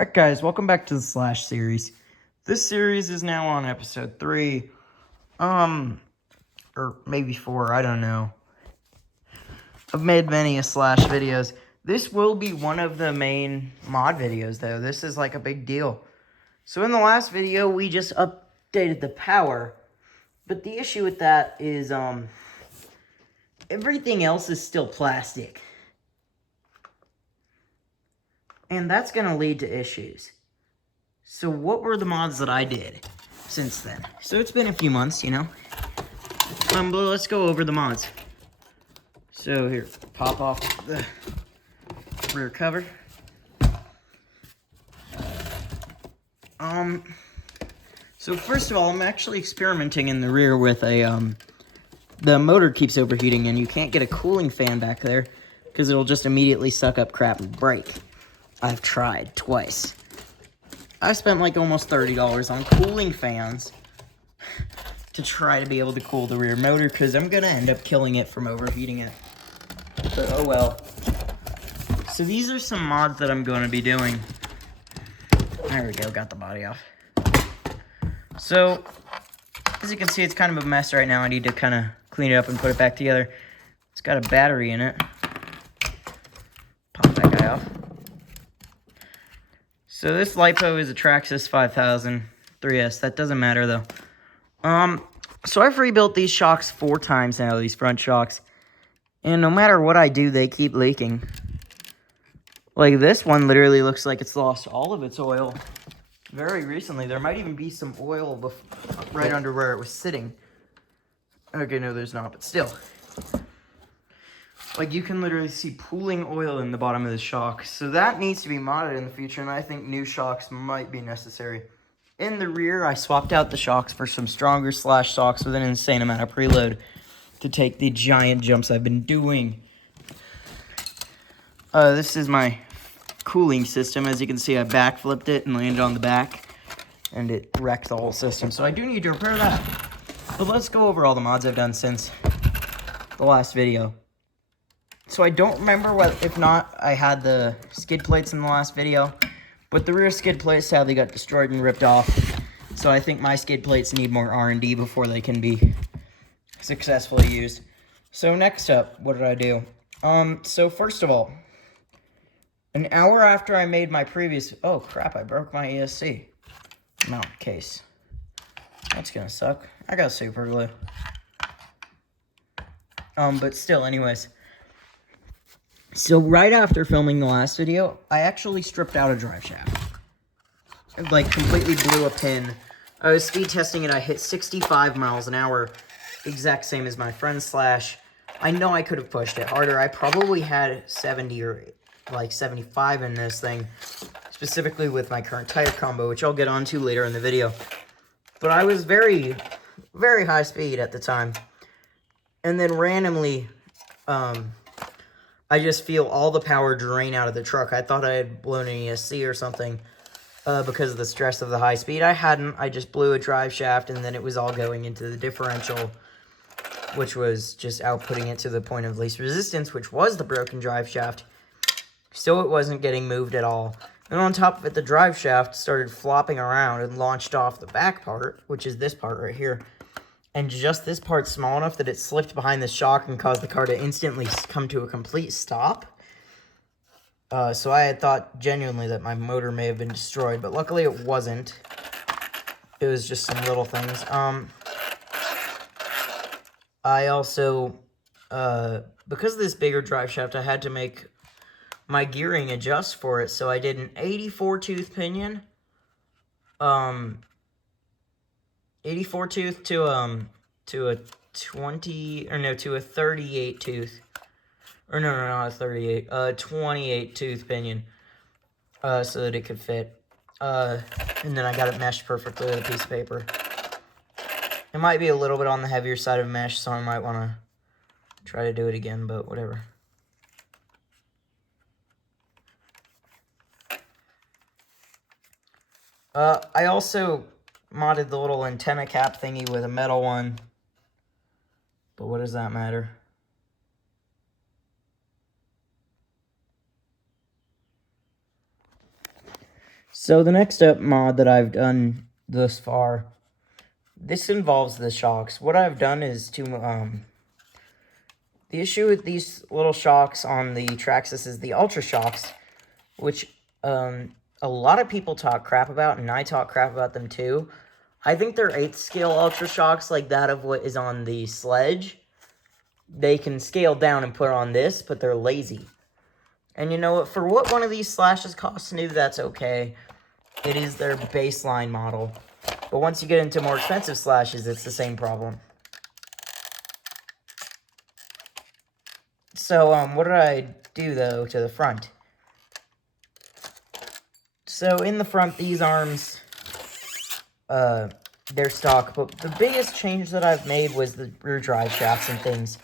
Alright guys, welcome back to the Slash series. This series is now on episode 3. Or maybe 4, I don't know. I've made many a Slash videos. This will be one of the main mod videos though. This is like a big deal. So in the last video, we just updated the power. But the issue with that is, everything else is still plastic. And that's going to lead to issues. So what were the mods that I did since then? So it's been a few months, you know. But let's go over the mods. So here, pop off the rear cover. So first of all, I'm actually experimenting in the rear with a, the motor keeps overheating and you can't get a cooling fan back there because it'll just immediately suck up crap and break. I've tried twice. I spent like almost $30 on cooling fans to try to be able to cool the rear motor because I'm going to end up killing it from overheating it. But oh well. So these are some mods that I'm going to be doing. There we go, got the body off. So, as you can see, it's kind of a mess right now. I need to kind of clean it up and put it back together. It's got a battery in it. Pop that guy off. So this LiPo is a Traxxas 5000 3S. That doesn't matter though. So I've rebuilt these shocks 4 times now, these front shocks. And no matter what I do, they keep leaking. Like this one literally looks like it's lost all of its oil very recently. There might even be some oil right under where it was sitting. Okay, no there's not, but still. Like, you can literally see pooling oil in the bottom of the shock. So that needs to be modded in the future, and I think new shocks might be necessary. In the rear, I swapped out the shocks for some stronger Slash shocks with an insane amount of preload to take the giant jumps I've been doing. This is my cooling system. As you can see, I backflipped it and landed on the back, and it wrecked the whole system. So I do need to repair that. But let's go over all the mods I've done since the last video. So I don't remember if not, I had the skid plates in the last video, but the rear skid plates sadly got destroyed and ripped off. So I think my skid plates need more R&D before they can be successfully used. So next up, what did I do? So first of all, an hour after I made my previous, oh crap, I broke my ESC mount case. That's gonna suck. I got super glue. But still, anyways. So right after filming the last video, I actually stripped out a drive shaft. Like, completely blew a pin. I was speed testing it, I hit 65 miles an hour. Exact same as my friend Slash. I know I could have pushed it harder. I probably had 70 or like 75 in this thing. Specifically with my current tire combo, which I'll get onto later in the video. But I was very, very high speed at the time. And then randomly, I just feel all the power drain out of the truck. I thought I had blown an ESC or something because of the stress of the high speed. I hadn't. I just blew a drive shaft, and then it was all going into the differential, which was just outputting it to the point of least resistance, which was the broken drive shaft. So it wasn't getting moved at all. And on top of it, the drive shaft started flopping around and launched off the back part, which is this part right here. And just this part's small enough that it slipped behind the shock and caused the car to instantly come to a complete stop. So I had thought genuinely that my motor may have been destroyed, but luckily it wasn't. It was just some little things. I also, because of this bigger drive shaft, I had to make my gearing adjust for it. So I did an 84 tooth pinion. 84 tooth to a 38 tooth. Or no, not a 38. 28 tooth pinion. So that it could fit. And then I got it meshed perfectly with a piece of paper. It might be a little bit on the heavier side of mesh, so I might want to try to do it again, but whatever. I also modded the little antenna cap thingy with a metal one. But what does that matter? So the next up mod that I've done thus far, this involves the shocks. What I've done is to, the issue with these little shocks on the Traxxas is the Ultra Shocks, which, a lot of people talk crap about, and I talk crap about them too. I think they're 8th scale Ultra Shocks, like that of what is on the Sledge. They can scale down and put on this, but they're lazy. And you know what? For what one of these slashes costs new, that's okay. It is their baseline model. But once you get into more expensive slashes, it's the same problem. So, what did I do, though, to the front? So, in the front, these arms, they're stock. But the biggest change that I've made was the rear drive shafts and things.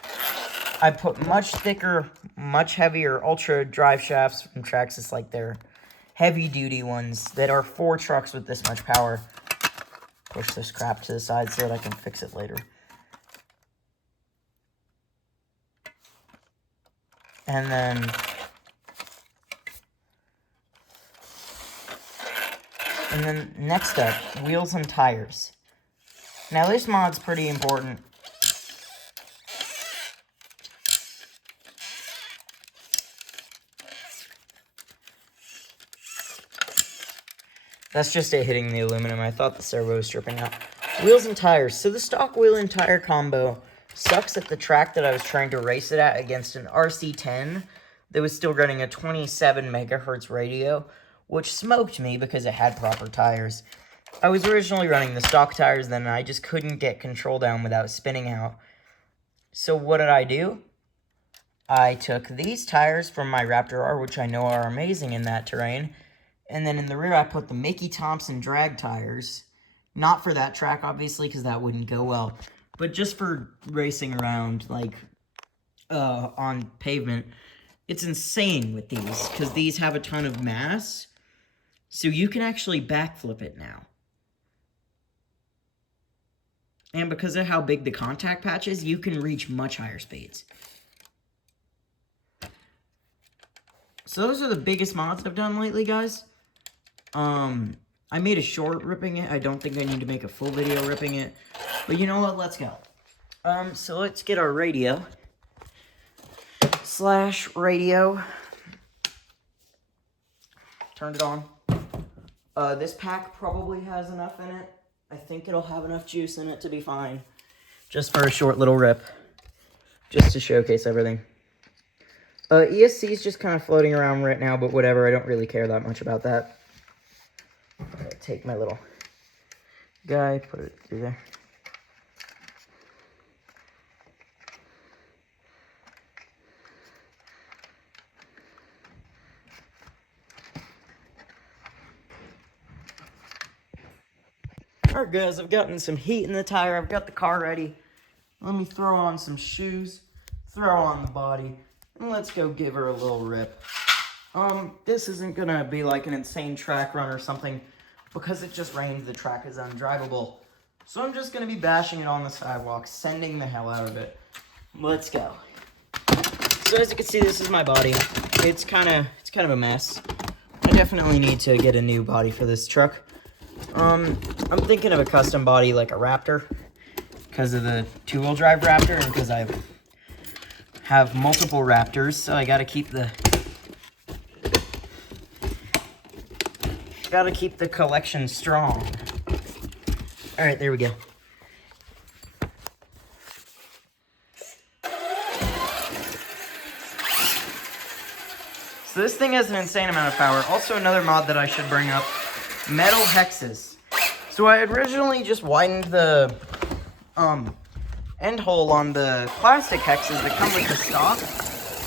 I put much thicker, much heavier Ultra drive shafts from Traxxas, like their heavy-duty ones that are for trucks with this much power. Push this crap to the side so that I can fix it later. And then next up, wheels and tires. Now this mod's pretty important. That's just it hitting the aluminum. I thought the servo was stripping out. Wheels and tires. So the stock wheel and tire combo sucks at the track that I was trying to race it at against an RC10 that was still running a 27 megahertz radio, which smoked me because it had proper tires. I was originally running the stock tires then, and I just couldn't get control down without spinning out. So what did I do? I took these tires from my Raptor R, which I know are amazing in that terrain, and then in the rear, I put the Mickey Thompson drag tires. Not for that track, obviously, because that wouldn't go well. But just for racing around, like, on pavement. It's insane with these, because these have a ton of mass. So you can actually backflip it now. And because of how big the contact patch is, you can reach much higher speeds. So those are the biggest mods I've done lately, guys. I made a short ripping it. I don't think I need to make a full video ripping it. But you know what? Let's go. So let's get our radio. /radio. Turned it on. This pack probably has enough in it. I think it'll have enough juice in it to be fine. Just for a short little rip. Just to showcase everything. ESC is just kind of floating around right now, but whatever. I don't really care that much about that. Take my little guy, put it through there. Alright guys, I've gotten some heat in the tire. I've got the car ready. Let me throw on some shoes, throw on the body, and let's go give her a little rip. This isn't gonna be like an insane track run or something. Because it just rained, the track is undrivable. So I'm just going to be bashing it on the sidewalk, sending the hell out of it. Let's go. So as you can see, this is my body. It's kind of a mess. I definitely need to get a new body for this truck. I'm thinking of a custom body like a Raptor. Because of the two-wheel drive Raptor and because I have multiple Raptors. So I got to keep the... Gotta keep the collection strong. Alright, there we go. So this thing has an insane amount of power. Also another mod that I should bring up, metal hexes. So I originally just widened the end hole on the plastic hexes that come with the stock,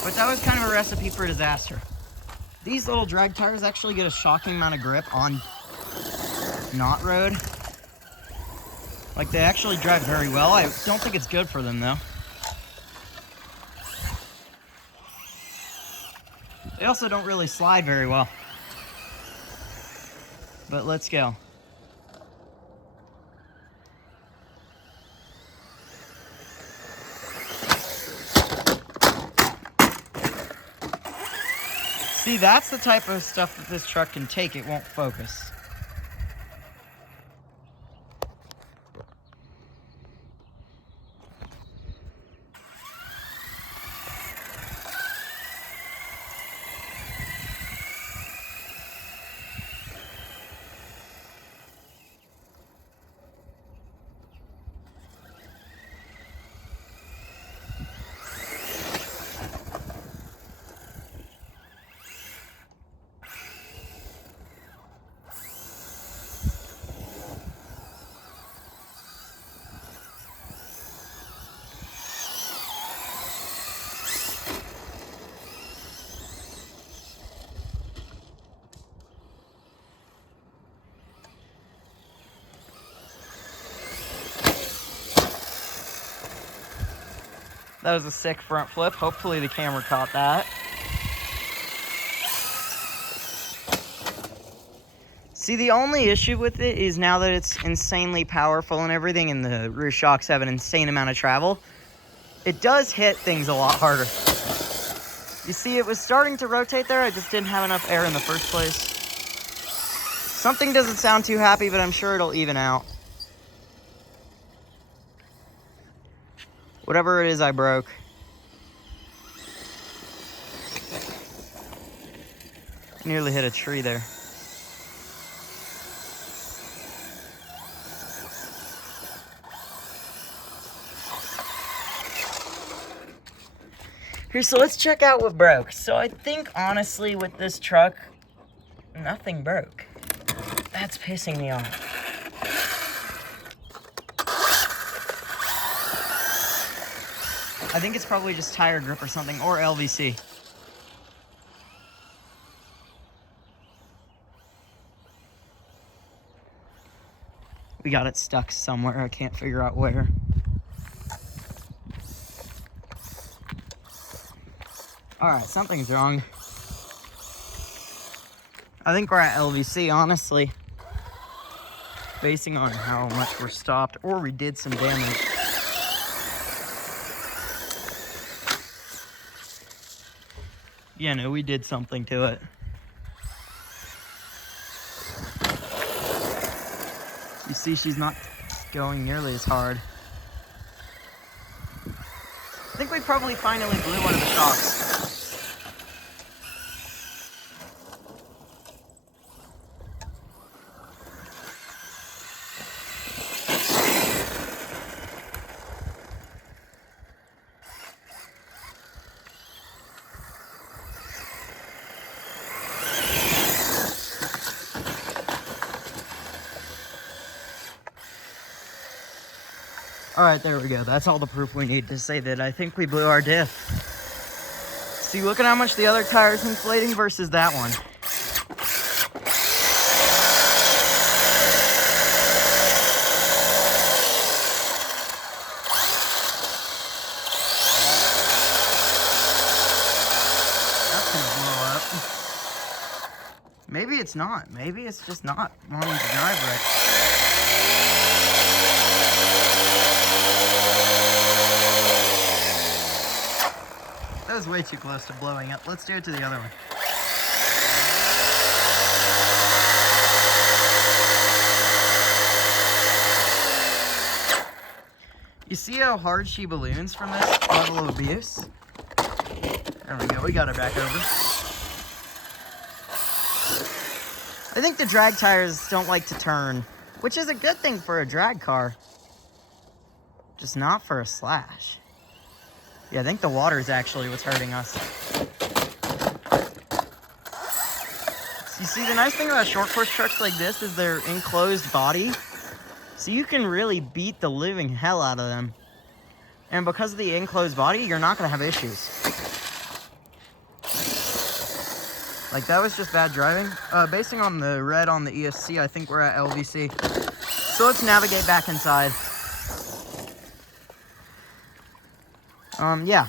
but that was kind of a recipe for disaster. These little drag tires actually get a shocking amount of grip on knot road. Like, they actually drive very well. I don't think it's good for them, though. They also don't really slide very well. But let's go. See, that's the type of stuff that this truck can take. It won't focus. That was a sick front flip. Hopefully the camera caught that. See, the only issue with it is now that it's insanely powerful and everything, and the rear shocks have an insane amount of travel, it does hit things a lot harder. You see, it was starting to rotate there. I just didn't have enough air in the first place. Something doesn't sound too happy, but I'm sure it'll even out. Whatever it is I broke. Nearly hit a tree there. Here, so let's check out what broke. So I think, honestly, with this truck, nothing broke. That's pissing me off. I think it's probably just tire grip or something, or LVC. We got it stuck somewhere. I can't figure out where. All right, something's wrong. I think we're at LVC, honestly. Basing on how much we're stopped, or we did some damage. Yeah, no, we did something to it. You see, she's not going nearly as hard. I think we probably finally blew one of the shocks. All right, there we go. That's all the proof we need to say that I think we blew our diff. See, look at how much the other tire's inflating versus that one. That's gonna blow up. Maybe it's not. Maybe it's just not wanting to drive right. That was way too close to blowing up. Let's do it to the other one. You see how hard she balloons from this level of abuse? There we go, we got her back over. I think the drag tires don't like to turn, which is a good thing for a drag car. Just not for a slash. Yeah, I think the water is actually what's hurting us. You see, the nice thing about short course trucks like this is they're enclosed body. So you can really beat the living hell out of them. And because of the enclosed body, you're not gonna have issues. Like, that was just bad driving. Basing on the red on the ESC, I think we're at LVC. So let's navigate back inside. Yeah.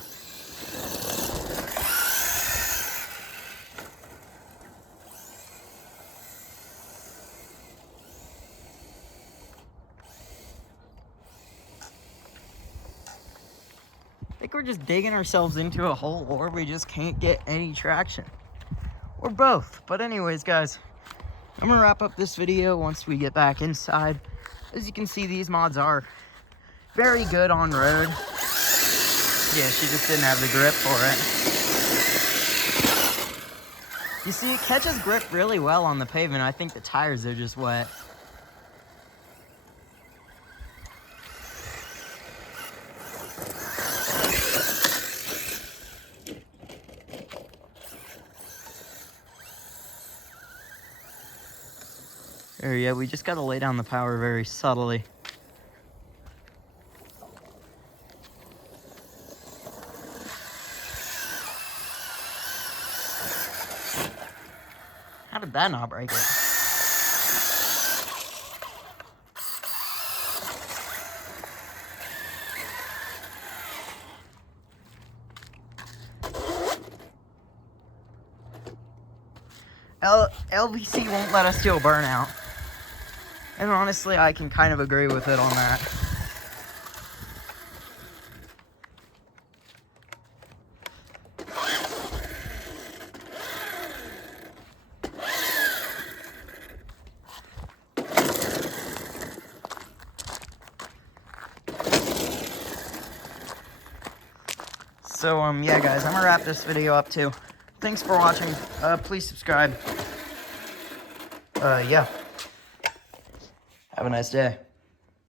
I think we're just digging ourselves into a hole, or we just can't get any traction. Or or both. But anyways, guys, I'm gonna wrap up this video once we get back inside. As you can see, these mods are very good on road. Yeah, she just didn't have the grip for it. You see, it catches grip really well on the pavement. I think the tires are just wet. There, yeah, we just gotta lay down the power very subtly. How did that not break it? LVC won't let us do a burnout. And honestly, I can kind of agree with it on that. So, yeah, guys, I'm gonna wrap this video up too. Thanks for watching. Please subscribe. Yeah. Have a nice day.